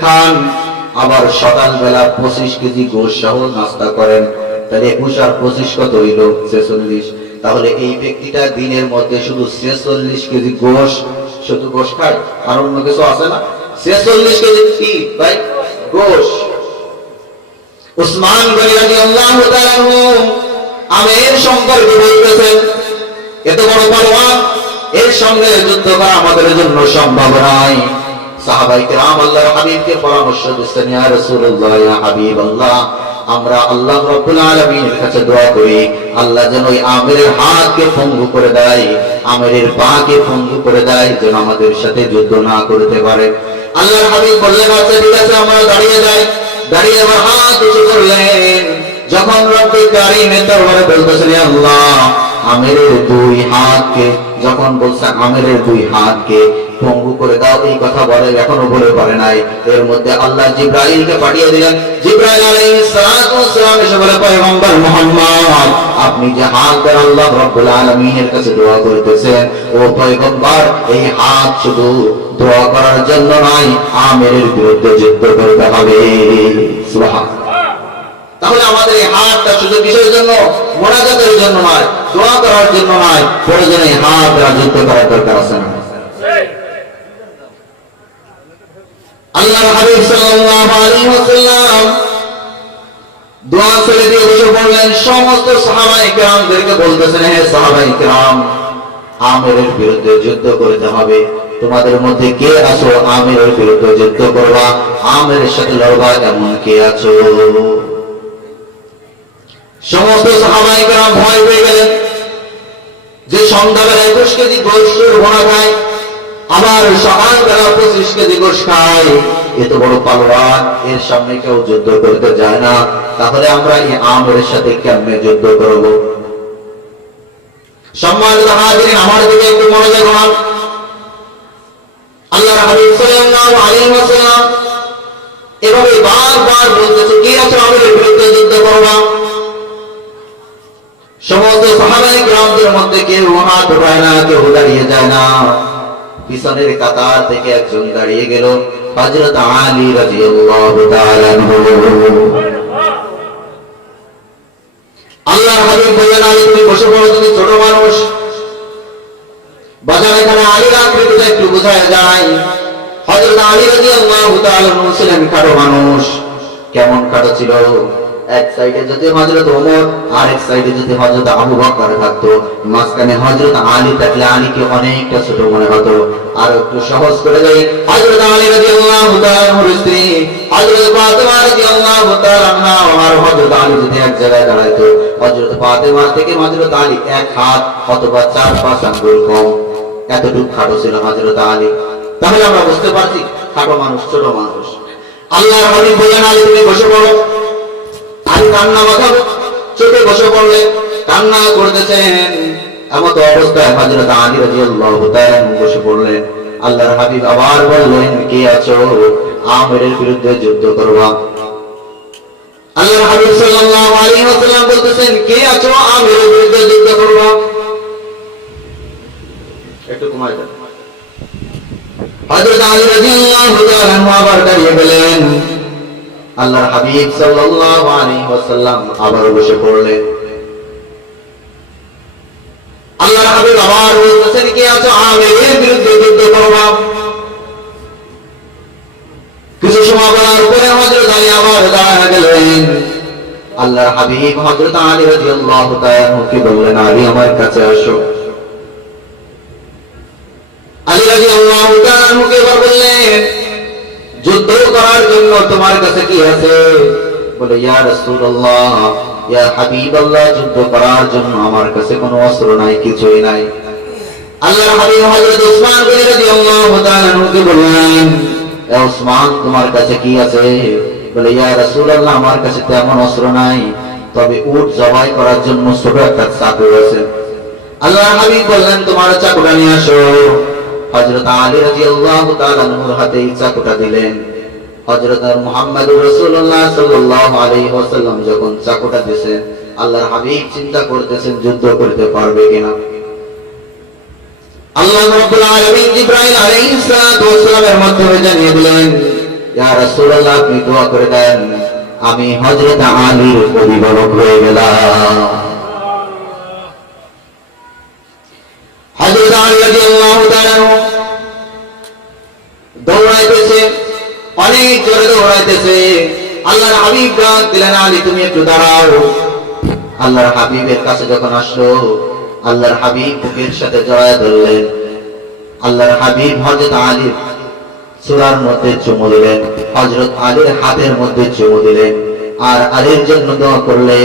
খান। আবার সকালবেলা পঁচিশ কেজি গোশ সহ নাস্তা করেন। তাহলে একুশ আর পঁচিশ কত হইল? ছেচল্লিশ। তাহলে এই ব্যক্তিটা দিনের মধ্যে শুধু ছেচল্লিশ কেজি গোশ। শুধু গোশ খায়? আর অন্য কিছু আছে না? ছেচল্লিশ কেজি কি ভাই? গোশ। উসমান আমের সম্পর্কে বলতেছেন, এত বড় পালোয়ান এর সঙ্গে যুদ্ধ করা আমাদের জন্য সম্ভব নয়। আল্লাহ রাব্বুল আলামিনের দোয়া আমাদের সাথে যুদ্ধ না করতে পারে। আল্লাহর হাবিব বললেন আচ্ছা ঠিক আছে, আমরা দাঁড়িয়ে যাই। দাঁড়িয়ে হাত উঁচু করলেন। যখন রব্বি কারিমের আল্লাহ, আমিরের দুই হাতকে যখন বলছে আমিরের দুই হাতকে পঙ্গু করে দাও, এই কথা বলে, এখনও বলে পারে নাই। এর মধ্যে আল্লাহ জিব্রাইলকে পাঠিয়ে দিলেন। জিব্রাইল আলাইহিস সালাতু ওয়াসসালাম এসে বলে, পয়গম্বর মুহাম্মদ, আপনি যে হাত আল্লাহ আলামিনের কাছে দোয়া করতেছেন, ও পয়গম্বর, এই হাত শুধু দোয়া করার জন্য নয়, আমিরের বিরুদ্ধে যুদ্ধ করতে হবে। সুবহান তাহলে আমাদের এই হাতটা শুধু কিসের জন্য? মোনাজাতের জন্য নয়, দোয়া করার জন্য নয় প্রয়োজনে হাত যুদ্ধ করার দরকার আছে না। আল্লাহ হাবিব সাল্লাল্লাহু আলাইহি ওয়াসাল্লাম দোয়া ছেড়ে দিয়ে বসে পড়লেন সমস্ত সাহাবাই কেরামদেরকে বলতেছেন, হে আমিরের বিরুদ্ধে যুদ্ধ করতে হবে তোমাদের মধ্যে কে আছো আমিরের বিরুদ্ধে যুদ্ধ করবা, আমিরের সাথে লড়বা, এমন কে আছো? সমস্ত সাহাবাই কেরাম ভয় পেয়ে গেলেন। যে সন্ধ্যাবেলা একুশ কেজি গোষ্ঠের ভোনা খায় আবার সকালবেলা পঁচিশ কেজি গোশ খায়। এত বড় পালোয়ান, এর সামনে কেউ যুদ্ধ করতে যায় না। তাহলে আমরা এই আমরের সাথে কেমনে যুদ্ধ করব? সম্মানিত হাজিরিন আমার দিকে একটু মনোযোগ হন আল্লাহ হাবিব সাল্লাল্লাহু আলাইহি ওয়াসাল্লাম এভাবে বারবার বলতেছে, কে আছে আমাদের বিরুদ্ধে যুদ্ধ করবা সমস্ত সাহাবাই গ্রামদের মধ্যে কেউ হাত না, কেউ দাঁড়িয়ে যায় না। পিছনের কাতার থেকে একজন দাঁড়িয়ে গেল আলী তাআলা আনহু। আল্লাহর হাবিব আলী, তুমি বসে পড়ো, তুমি ছোট মানুষ। বাজার এখানে আলীর আকৃতিটা একটু বোঝায় যায়। আলী তাআলা ছিলেন মানুষ। কেমন খাটো ছিল? এক সাইডে যদি হযরত ওমর, আর সাইডে যদি হযরত আবু বকর থাকতো, মাঝখানে হযরত আলী থাকলে আলীকে অনেকটা ছোট মনে হতো। আর একটু সহজ করে দেয় হযরত আলী রাদিয়াল্লাহু তাআলা আনহুর স্ত্রী, হযরত ফাতেমা রাদিয়াল্লাহু তাআলা আর হযরত আলী যদি এক জায়গায় দাঁড়াইতো, হযরত ফাতেমা থেকে হযরত আলী এক হাত অথবা চার পাঁচ আঙ্গুল কম। এতটুকু খাটো ছিল হযরত আলী। তাহলে আমরা বুঝতে পারছি, খাটো মানুষ, ছোট মানুষ। আল্লাহর হাবিব বললেন, আলী, তুমি বসে পড়ো। কান্না মাখাবো চোখে বসে পড়লে কান্না করতেছেন। এমত অবস্থায় তাআলা বসে আল্লাহর হাবিব আবার বললেন, কে আছো? বিরুদ্ধে যুদ্ধ করবা। আল্লাহর হাবিব সাল্লাল্লাহু আলাইহি ওয়াসাল্লাম বলতেছেন, কে আছো? বিরুদ্ধে যুদ্ধ করবা। একটু কমাই দেন। হযরত আলী রাদিয়াল্লাহু তাআলা আবার দাঁড়িয়ে আল্লাহর হাবিব সাল্লাল্লাহু আলাইহি ওয়াসাল্লাম আবার বসে পড়লেন। আল্লাহর হাবিব আবার বলতেছেন আছো? বিরুদ্ধে যুদ্ধ করবা কিছু সময় বলার হযরত আলী আবার দাঁড়া গেলেন। আল্লাহর হাবিব হযরত আলী রাদিয়াল্লাহু তাআলা বললেন, আলী, আমার কাছে আসো। আলী রাদিয়াল্লাহু তাআলা বললেন জন্য তোমার কাছে কি আছে? বলে, ইয়া রাসূলুল্লাহ, ইয়া হাবিবাল্লাহ, যুদ্ধ করার জন্য আমার কাছে কোনো অস্ত্র নাই, কিছুই নাই। আল্লাহর হাবিব হযরত উসমান গনি রাদিয়াল্লাহু তাআলা কে বললেন, এ উসমান তোমার কাছে কি আছে? বলে, ইয়া রাসূলুল্লাহ, আমার কাছে তেমন অস্ত্র নাই, তবে উট জবাই করার জন্য ছোট একটা চাকু আছে আল্লাহর হাবিব বললেন, তোমার চাকুটা নিয়ে আসো। হযরত আলী রাদিয়াল্লাহু তাআলা নূর হাতে চাকুটা দিলেন। হযরত মুহাম্মদুর রাসূলুল্লাহ সাল্লাল্লাহু আলাইহি ওয়াসাল্লাম যখন চাকুটা দিয়েছেন, আল্লাহর হাবিব চিন্তা করতেছেন যুদ্ধ করতে পারবে কিনা। আল্লাহ রাব্বুল আলামিন জিবরাইল আলাইহিস সালাতু মাধ্যমে জানিয়ে দিলেন, ইয়া রাসূলুল্লাহ, আপনি দোয়া করে দেন, আমি হযরত আলীর অভিভাবক হয়ে গেলাম। হযরত আলী রাদিয়াল্লাহু তাআলা দৌড়াইতেছে অনেক জোরে দৌড়াইতেছে আল্লাহর হাবিব ডাক দিলেন, আলী, তুমি একটু দাঁড়াও। আল্লাহর হাবিবের কাছে যখন আসলো, আল্লাহর হাবিব বুকের সাথে জড়ায় ধরলেন। আল্লাহর হাবিব হযরত আলীর মধ্যে চুমু দিলেন, হযরত আলীর হাতের মধ্যে চুমু দিলেন। আর আলীর জন্য দোয়া করলে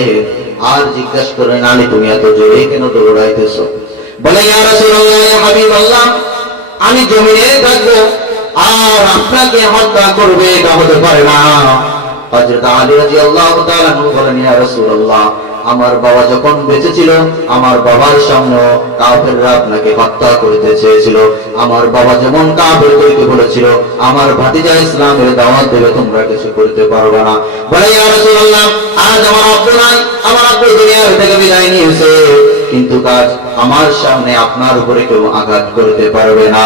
আর জিজ্ঞাসা করলেন, আলী, তুমি এত জোরে কেন দৌড়াইতেছো? বলে, ইয়া রাসূলুল্লাহ, ইয়া হাবিবাল্লাহ, আমি জমিনে থাকব। আর আপনাকে হত্যা করবে এটা হতে পারে না। আমার বাবা যখন বেঁচে ছিল আমার বাবার সামনে কাফেররা আপনাকে হত্যা করতে চেয়েছিল। আমার বাবা যেমন কাফের তৈরি বলেছিল, আমার ভাতিজা ইসলামের দাওয়াত দেবে, তোমরা কিছু করতে পারবে না। বলে আজ আমার নাই, আমার দুনিয়ার থেকে বিদায় নিয়েছে। কিন্তু কাজ আমার সামনে আপনার উপরে কেউ আঘাত করতে পারবে না।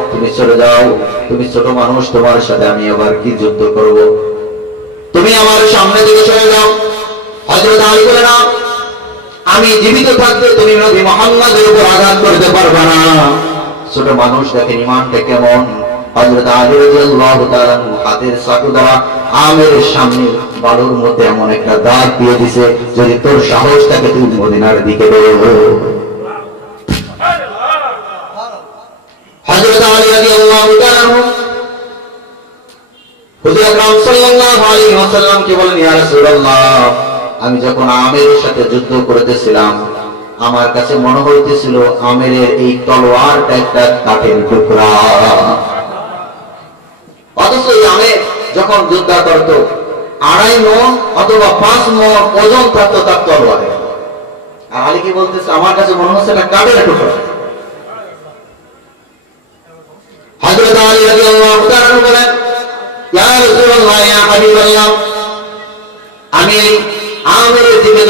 তুমি চলে যাও, তুমি ছোট মানুষ, তোমার সাথে আমি আবার কি যুদ্ধ করব? তুমি আমার সামনে থেকে চলে যাও। হযরত আলী বলে, না, আমি জীবিত থাকতে তুমি মোহাম্মদের উপর আঘাত করতে পারবে না। ছোট মানুষ ইমানটা কেমন। হযরত আলী তাআলা হাতের দ্বারা আমের সামনে বালুর মধ্যে এমন একটা দাগ দিয়ে দিছে, যদি তোর সাহস থাকে, তুই মদিনার দিকে বেরো। আমি যখন আমের সাথে যুদ্ধ করতেছিলাম, আমার কাছে মনে হইতেছিল আমের এই তলোয়ারটা একটা কাঠের টুকরা। অথচ আমের যখন যুদ্ধ করত, আড়াই মন অথবা পাঁচ মন ওজন থাকতো তার তলোয়ারে। আর আলী কি বলতেছে, আমার কাছে মনে হচ্ছে এটা কাঠের টুকরা। আমি আমেরের দিকে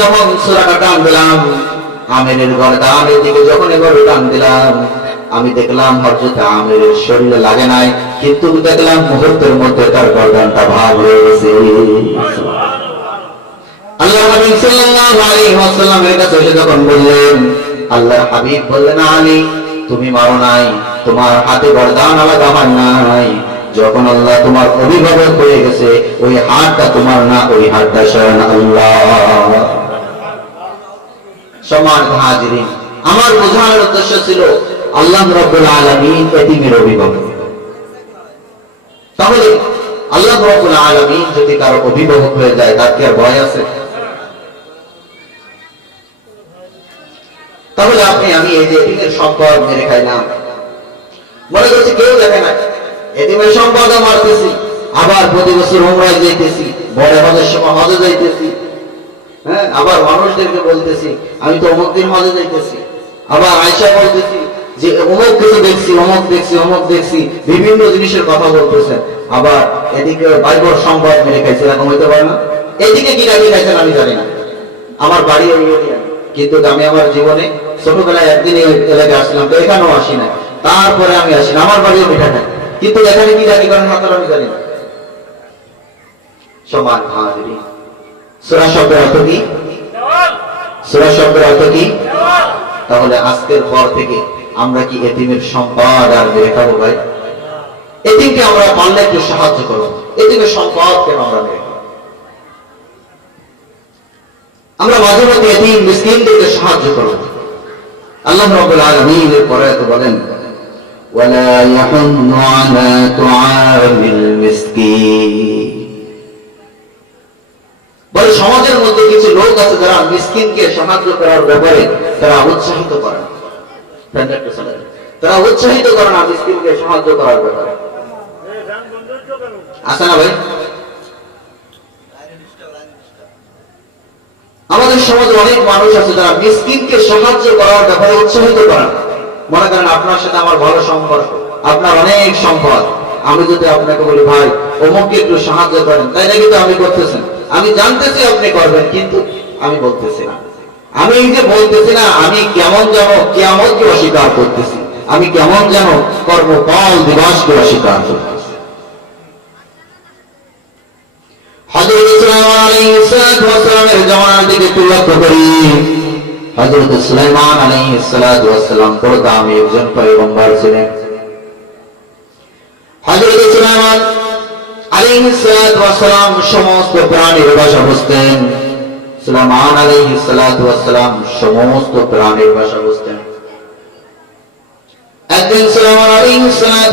দিলাম আমি শরীরে লাগে নাই কিন্তু দেখলাম মুহূর্তের মধ্যে তার গর্দানটা আল্লাহ আল্লাহ হাবিব বললেন আলী তুমি মারো নাই তোমার হাতে বরদান আলাদা হয় নাই। যখন আল্লাহ তোমার অভিভাবক হয়ে গেছে, ওই হাতটা তোমার না, ওই হাতটা স্বয়ং আল্লাহ। সমান হাজিরিন, আমার বোঝানোর উদ্দেশ্য ছিল আল্লাহ রব্বুল আলামিন এতিমের অভিভাবক। তাহলে আল্লাহ রব্বুল আলামিন যদি কারও অভিভাবক হয়ে যায়, তার কি আর ভয় আছে? তাহলে আপনি, আমি এই যে এটিমের সম্পদ মেরে খাইলাম মনে করছি কেউ দেখে না এটিমের সম্পদ মারতেছি আবার প্রতি বছর যাইতেছি, বড় হজের সময় হজে যাইতেছি। হ্যাঁ আবার মানুষদেরকে বলতেছি, আমি তো হজে যাইতেছি। আবার আয়সা বলতেছি যে, অমুক কিছু দেখছি, অমুক দেখছি অমুক দেখছি, বিভিন্ন জিনিসের কথা বলতেছেন আবার এদিকে বাইবর সম্পদ মেরে খাইছে, এরকম হইতে পারে না? এদিকে কি ডাকি খাইছেন আমি জানি না। আমার বাড়ি ওই কিন্তু আমি আমার জীবনে ছোটবেলায় একদিন এই এলাকায় আসলাম তো এখানেও আসি না তারপরে আমি আসি, আমার বাড়িও মিঠা খাই কিন্তু এখানে কি ডাকি করেন মাত্র আমি জানি সমান সুরা শব্দের অর্থ কি? সুরা শব্দের অর্থ কি? তাহলে আজকের পর থেকে আমরা কি এতিমের সম্পদ আর ভাই? এতিমকে আমরা পারলে একটু সাহায্য করো। এতিমের সম্পদ কেন আমরা মেরে আমরা মাঝে মাঝে এতিম মিসকিনদেরকে সাহায্য করব আল্লাহ রাব্বুল আলামিন এর পরে তো বলেন ولا يحض على طعام المسكين বলে সমাজের মধ্যে কিছু লোক আছে যারা মিসকিনকে সাহায্য করার ব্যাপারে তারা উৎসাহিত করে তারা উৎসাহিত করে না মিসকিনকে সাহায্য করার ব্যাপারে আছে না ভাই আমাদের সমাজে অনেক মানুষ আছে যারা মিসকিনকে সাহায্য করার ব্যাপারে উৎসাহিত করেন মনে করেন আপনার সাথে আমার ভালো সম্পর্ক, আপনার অনেক সম্পদ। আমি যদি আপনাকে বলি, ভাই, অমুককে একটু সাহায্য করেন। তাই নাকি তো আপনি করতেছেন? আমি জানতেছি আপনি করবেন, কিন্তু আমি বলতেছি না। আমি এই যে বলতেছি না, আমি কেমন যেন কেমনকে অস্বীকার করতেছি। আমি কেমন যেন কর্মফল দিবসকে অস্বীকার করতেছি। হযরত সুলাইমান আলাইহিস সালামের জামানার দিকে একটু লক্ষ্য করি। হযরত সুলাইমান ওয়াস সালাম বড় দামি একজন পয়গম্বর ছিলেন। হযরত সুলাইমান ওয়াস সালাম সমস্ত প্রাণীর ভাষা বুঝতেন সুলাইমান ওয়াস সালাম সমস্ত প্রাণীর ভাষা বুঝতেন একদিন সুলাইমান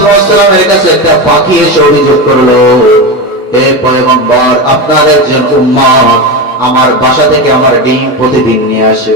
ওয়াস সালামের কাছে একটা পাখি এসে অভিযোগ করল হে পয়গম্বর, আপনার একজন উম্মত আমার বাসা থেকে আমার ডিম প্রতিদিন নিয়ে আসে।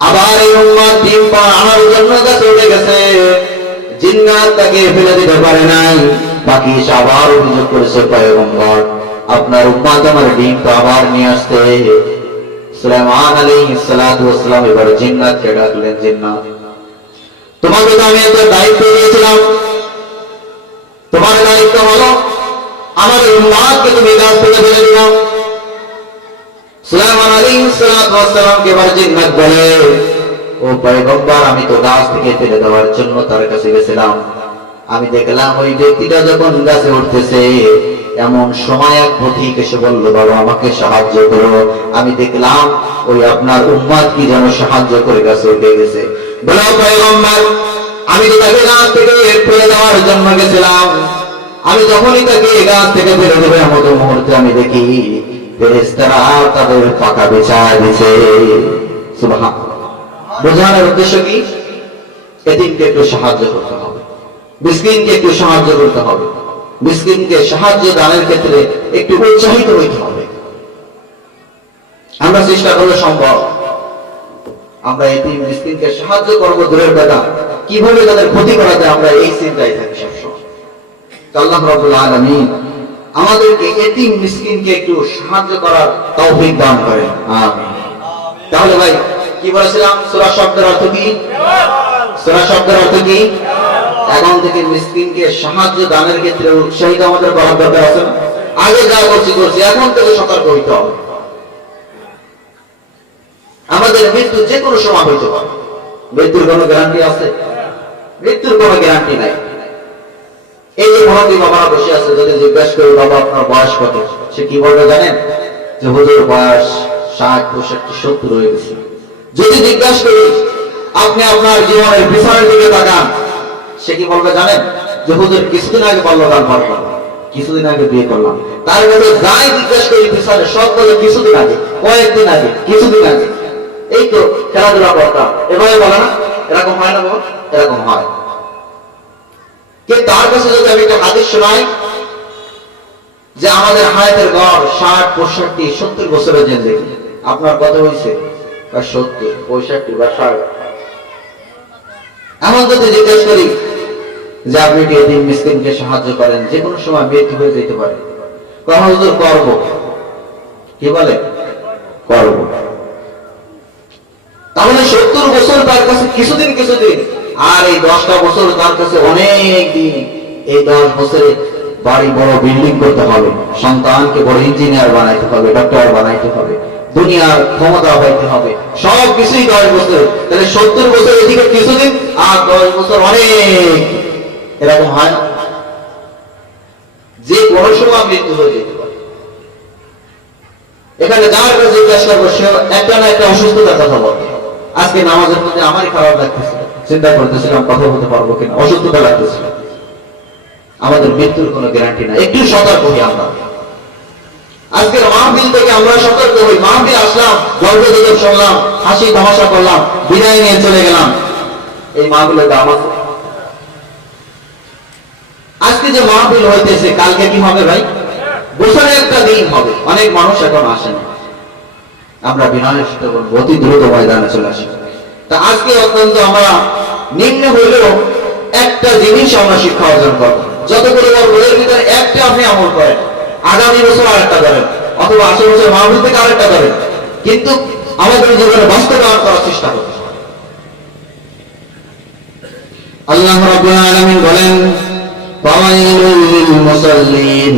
আবার এই উম্মাদ ডিম পা আনার জন্য উঠে গেছে, জিন্নাত তাকে ফেলে দিতে পারে নাই। বাকি আবার অভিযোগ করেছে পয়গম্বর। আপনার উম্মাদ আমার ডিম তো আবার নিয়ে আসতে। সুলাইমান আলাইহিস সালাতু ওয়াস সালাম এবার জিন্নাতকে ডাকলেন, জিন্নাত। তোমাকে তো আমি একটা দায়িত্ব দিয়েছিলাম। তোমার দায়িত্ব হলো, আমার উম্মাদকে তুমি গাছ থেকে ফেলে দিলাম। সুলাইমান আলাইহিস সালাতু জিন্নাত বলে ও পয়গম্বর, আমি তো গাছ থেকে ফেলে দেওয়ার জন্য তার কাছে গেছিলাম। আমি দেখলাম ওই ব্যক্তিটা যখন গাছে উঠতেছে, এমন সময় এক পথিক এসে বলল, বাবা, আমাকে সাহায্য করো। আমি দেখলাম ওই আপনার উম্মাদ কি যেন সাহায্য করে গাছে উঠে গেছে। বলো পয়গম্বর, আমি তো তাকে গাছ থেকে ফেলে দেওয়ার জন্য গেছিলাম। আমি যখনই তাকে গাছ থেকে ফেলে দেবে এমন মুহূর্তে আমি দেখি ফেরেশতারা তাদের পাকা বিছায় দিছে। বোঝানোর উদ্দেশ্য কি? এতিমকে একটু সাহায্য করতে হবে। মিসকিনকে একটু সাহায্য করতে হবে। মিসকিনকে সাহায্য দানের ক্ষেত্রে একটু উৎসাহিত হইতে হবে। আমরা চেষ্টা করলে সম্ভব। আমরা এতিম মিসকিনকে সাহায্য করব দূরের কথা। কীভাবে তাদের ক্ষতি করা যায় আমরা এই চিন্তায় থাকি সবসময়। আল্লাহ রাব্বুল আলামিন আমাদেরকে এতিম মিসকিনকে একটু সাহায্য করার তৌফিক দান করেন। আমিন। তাহলে ভাই, কি বলেছিলাম? সূরা শব্দের অর্থ কি? সূরা শব্দের অর্থ কি? এখন থেকে মিসকিনকে সাহায্য দানের ক্ষেত্রে উৎসাহিত আমাদের করার দরকার আছে আগে যা করছি করছি। এখন থেকে সতর্ক হইতে হবে। আমাদের মৃত্যু যে কোনো সময় হইতে পারে। মৃত্যুর কোনো গ্যারান্টি আছে? মৃত্যুর কোনো গ্যারান্টি নাই। এই যে মহাদি বাবা বসে আছে, যদি জিজ্ঞাসা করি, বাবা, আপনার বয়স কত? সে কি বলবে জানেন? যে, হুজুর, বয়স ষাট, পঁয়ষট্টি, সত্তর হয়ে গেছে। যদি জিজ্ঞাসা করি, আপনি আপনার জীবনের পিছনের দিকে তাকান। সে কি বলবে জানেন? যে, হুজুর, কিছুদিন আগে বাল্যকাল পার করলাম কিছুদিন আগে বিয়ে করলাম। তার কাছে যাই জিজ্ঞাসা করি, পিছনে সব বলে কিছুদিন আগে, কয়েকদিন আগে, কিছুদিন আগে। এই তো খেলাধুলা করতাম। এভাবে বলে না? এরকম হয় না বাবা? এরকম হয়। কিন্তু তার কাছে যদি আমি একটা হাদিস শোনাই যে আমাদের হায়াতের গড় ষাট, পঁয়ষট্টি, সত্তর বছরের আপনার হয়েছে বা সত্তর, পঁয়ষট্টি বা ষাট। এমন যদি জিজ্ঞেস করি যে আপনি কি এদিন মিসকিনকে সাহায্য করেন? যে কোনো সময় মৃত্যু হয়ে যেতে পারে। কখন হুজুর, করব। কি বলে? করব। তাহলে সত্তর বছর তার কাছে কিছুদিন কিছুদিন আর এই দশটা বছর তার কাছে অনেক দিন। এই দশ বছরে বাড়ি বড় বিল্ডিং করতে হবে, সন্তানকে বড় ইঞ্জিনিয়ার বানাইতে হবে ডক্টর বানাইতে হবে, দুনিয়ার ক্ষমতা হইতে হবে সব কিছুই দশ বছর তাহলে সত্তর বছর এদিকে কিছুদিন আর দশ বছর অনেক। এরকম হয় যে কোনো সময় মৃত্যু হয়ে যেতে পারে। এখানে যার কাছে জিজ্ঞাসা করব একটা না একটা অসুস্থতার কথা বলে। আজকে নামাজের মধ্যে আমারই খারাপ লাগতেছে। চিন্তা করতেছিলাম কথা বলতে পারব কিনা অসুস্থতা লাগতেছিল। আমাদের মৃত্যুর কোনো গ্যারান্টি নাই। একটু সতর্ক হই আমরা। আজকের মাহফিল থেকে আমরা সতর্ক হই। মাহফিল আসলাম গল্প গুজব শুনলাম হাসি তামাশা করলাম বিদায় নিয়ে চলে গেলাম। এই মাহফিলের দাম আজকে যে মাহফিল হইতেছে কালকে কি হবে ভাই? বছরে একটা দিন হবে। অনেক মানুষ এখন আসে না আমরা বিনয়ের সাথে বলব, অতি দ্রুত ময়দানে চলে আসি তা আজকে অত্যন্ত আমরা নিম্ন হইলেও একটা জিনিস আমরা শিক্ষা অর্জন করব। যতগুলো এর ভিতরে একটা আপনি আমল করেন, আগামী বছর আরেকটা করেন, অথবা আশি বছর মাহফিল থেকে আরেকটা করেন, কিন্তু আমাদের জীবনে বাস্তবায়ন করার চেষ্টা করতে হবে। আল্লাহ রাব্বুল আলামিন বলেন, ফাওয়াইলুল লিল মুসাল্লিন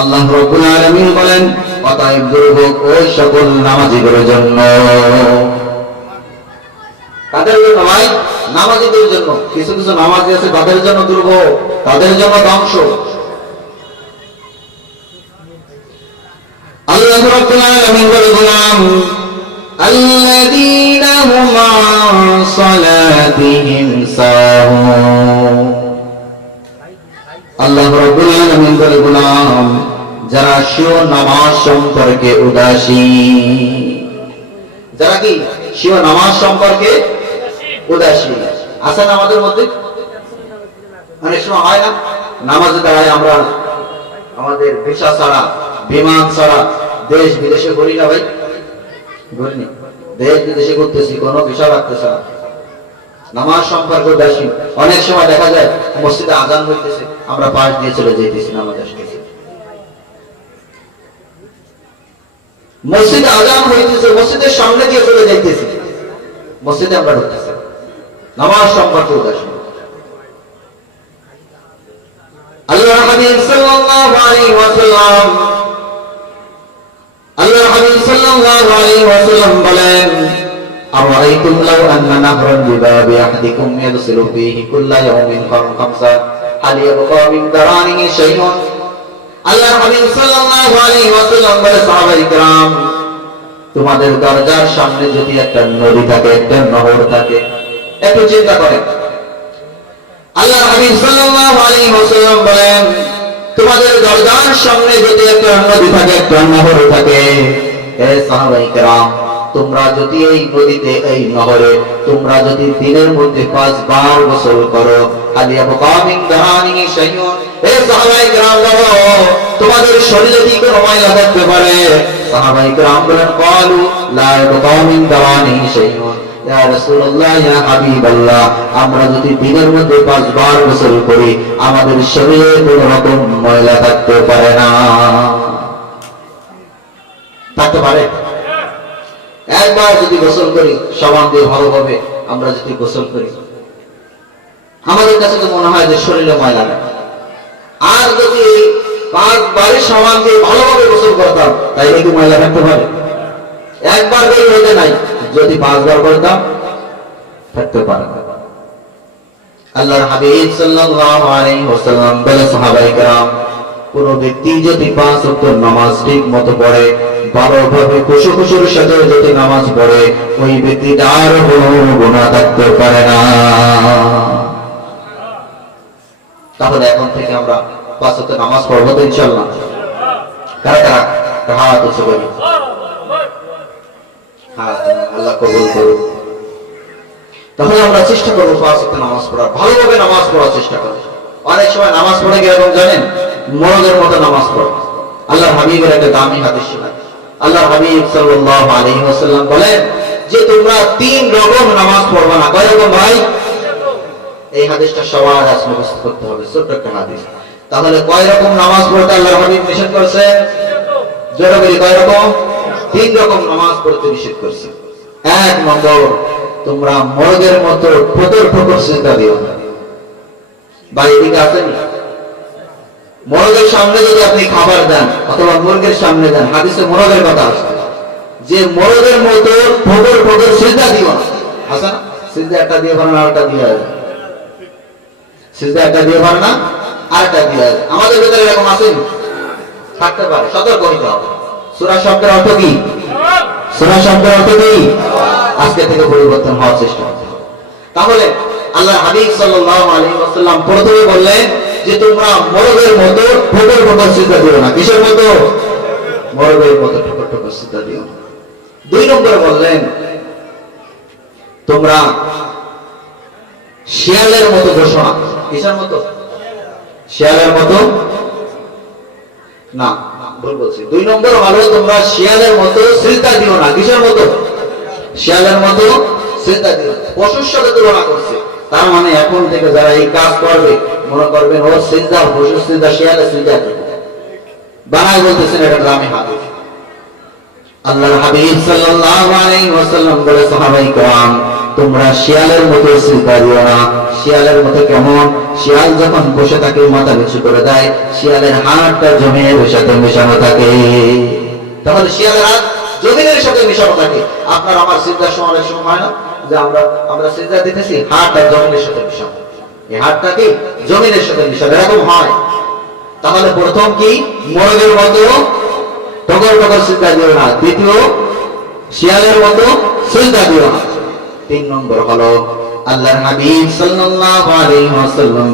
আল্লাহ রাব্বুল আলামিন বলেন, অতএব দুর্ভোগ ওই সকল নামাজীদের জন্য। তাদের জন্য ভাই নামাজীদের জন্য কিছু কিছু নামাজি আছে তাদের জন্য দুর্ভোগ তাদের জন্য ধ্বংস আল্লাহ রাব্বুল আলামিন বলে গোলাম الذين هم عن صلاتهم ساهون আল্লাহ রাব্বুল আলামিন বলে গোলাম যারা শিও নামাজ সম্পর্কে উদাসীন যারা কি শিও নামাজ সম্পর্কে উদাসীন। আছেন আমাদের মধ্যে? অনেক সময় হয় না? নামাজে দাঁড়ায় আমরা আমাদের ভিসা ছাড়া, বিমান ছাড়া, দেশ বিদেশে না ভাই। ঘুরিনি দেশ বিদেশে কোনো ভিসা নামাজ সম্পর্কে উদাসীন। অনেক সময় দেখা যায়, মসজিদে আজান হইতেছে, আমরা পাশ দিয়ে চলে যাইতেছি নামাজ আসতেছি। মসজিদে আজান হইতেছে, মসজিদের সামনে দিয়ে চলে যাইতেছি। মসজিদে আমরা ঢুকতেছি। নামাজ সম্পর্কে উদাসীন আল্লাহ হাবিব সাল্লাল্লাহু আলাইহি ওয়াসাল্লাম আল্লাহ হাবিব সাল্লাল্লাহু আলাইহি ওয়াসাল্লাম বলেন أرأيتم لو أن نهرا بباب أحدكم يغسل فيه كل يوم خمسا هل يبقى من درانه شيء আল্লাহ হাবিব সাল্লাল্লাহু আলাইহি ওয়াসাল্লাম বলে সাহাবায়ে کرام তোমাদের দরজার সামনে যদি একটা নদী থাকে একটা নহর থাকে একটু চিন্তা করেন আল্লাহ হাবিব সাল্লাল্লাহু আলাইহি ওয়াসাল্লাম বলেন তোমাদের দরজার সামনে যদি একটা নদী থাকে একটা নহর থাকে হে সাহাবায়ে کرام তোমরা যদি এই নদীতে এই নহরে তোমরা যদি দিনের মধ্যে পাঁচবার গোসল করো আলিয়া বকামিন দাহানি শাইউন হে সাহাবায়ে کرام বলো তোমাদের শরীরে কি কোনো ময়লা থাকতে পারে সাহাবায়ে کرام বলেন قالوا لا বকামিন দাহানি শাইউন ইয়া রাসূলুল্লাহ ইয়া হাবিবাল্লাহ আমরা যদি দিনের মধ্যে পাঁচবার গোসল করি, আমাদের শরীরে কোনো রকম ময়লা থাকতে পারে না। থাকতে পারে? একবার যদি গোসল করি, সমান দিয়ে ভালোভাবে আমরা যদি গোসল করি। আমাদের কাছে তো মনে হয় যে শরীরে ময়লা নেই। আর যদি পাঁচবারে সমান দিয়ে ভালোভাবে গোসল করতাম, তাইলে কি ময়লা থাকতে পারে? একবার বের হইতে নাই। যদি পাঁচবার করতাম থাকতে পারে আল্লাহর হাবিব সাল্লাল্লাহু আলাইহি ওয়াসাল্লাম বলে, সাহাবায়ে কেরাম, কোন ব্যক্তি যদি পাঁচ ওয়াক্ত নামাজ ঠিক পড়ে ভালোভাবে সাথে যদি নামাজ পড়ে, ওই আর কোনো গুনাহ থাকতে পারে না। তাহলে এখন থেকে আমরা পাঁচ ওয়াক্ত নামাজ পড়ব তো ইনশাআল্লাহ। কারা কারা? আল্লাহ কবুল করুন তাহলে আমরা চেষ্টা করব পাঁচ নামাজ পড়ার। ভালোভাবে নামাজ পড়ার চেষ্টা করব। অনেক সময় নামাজ পড়ে কীরকম জানেন মরদের মতো নামাজ পড়ে। আল্লাহ হাবিবের একটা দামি হাদিস শোনায় আল্লাহ হাবিব সাল্লাল্লাহু আলাইহি ওয়াসাল্লাম বলেন, যে তোমরা তিন রকম নামাজ পড়বা না। কয় রকম ভাই? এই হাদিসটা সবার আজ মুখস্থ করতে হবে। ছোট্ট একটা হাদিস। তাহলে কয় রকম নামাজ পড়তে আল্লাহ হাবিব নিষেধ করেছেন জোরে কয় রকম? তিন রকম নামাজ পড়তে নিষেধ করছে। এক নম্বর, তোমরা মরদের মতো ঠোকর ঠোকর সিজদা দিও না। আসেনি মরদের সামনে যদি আপনি খাবার দেন, অথবা মুরগের সামনে দেন, হাদিসে মরদের কথা আছে যে মরদের মতো দিও না। আছে একটা দিয়ে পারে না আরেকটা দিয়ে আছে সিজদা একটা দিয়ে পারে না আরেকটা দিয়ে আছে আমাদের ভিতরে এরকম আসেনি থাকতে পারে, সতর্ক হইতে হবে। সূরা শব্দের অর্থ কি? সূরা শব্দের অর্থ কি? আজকে থেকে পরিবর্তন হওয়ার চেষ্টা তাহলে আল্লাহ হাবিব সাল্লাল্লাহু আলাইহি ওয়াসাল্লাম প্রথমে বললেন যে, তোমরা মরদের মতো ঠোকর ঠোকর সিদ্ধা দিও না। কিসের মতো? মরদের মতো ঠোকর ঠোকর সিদ্ধা দিও না। দুই নম্বরে বললেন, তোমরা শিয়ালের মতো ঘোষণা। কিসের মতো? শিয়ালের মতো না ভুল বলছি দুই নম্বর হলো তোমরা শিয়ালের মতো শ্রীতা দিও না কিসের মতো শিয়ালের মতো শ্রীতা দিও না। পশুর সাথে তুলনা করছে তার মানে এখন থেকে যারা এই কাজ করবে মনে করবেন ও শ্রদ্ধা পশু শ্রদ্ধা শিয়ালের শ্রদ্ধা বানায় বলতেছেন এটা গ্রামে হাদিস আল্লাহর হাবিব সাল্লাল্লাহু আলাইহি ওয়াসাল্লাম বলে সাহাবাই کرام তোমরা শিয়ালের মতো চিন্তা দিও না শিয়ালের মতো কেমন? শিয়াল যখন বসে থাকে, মাথা নিচু করে দেয়, শিয়ালের হাতটা জমিনের সাথে মেশানো থাকে। তাহলে শিয়ালের হাত জমিনের সাথে মেশানো থাকে। আপনার আমার চিন্তা সময় সময় হয় না? যে আমরা আমরা চিন্তা দিতেছি হাতটা জমিনের সাথে মেশানো এই হাতটা কি? জমিনের সাথে মেশানো এরকম হয়। তাহলে প্রথম কি? মোরগের মতো টগর টগর চিন্তা দিও না। দ্বিতীয়, শিয়ালের মতো চিন্তা দিও না। তিন নম্বর হলো আল্লাহর হাবিব সাল্লাল্লাহু আলাইহি ওয়াসাল্লাম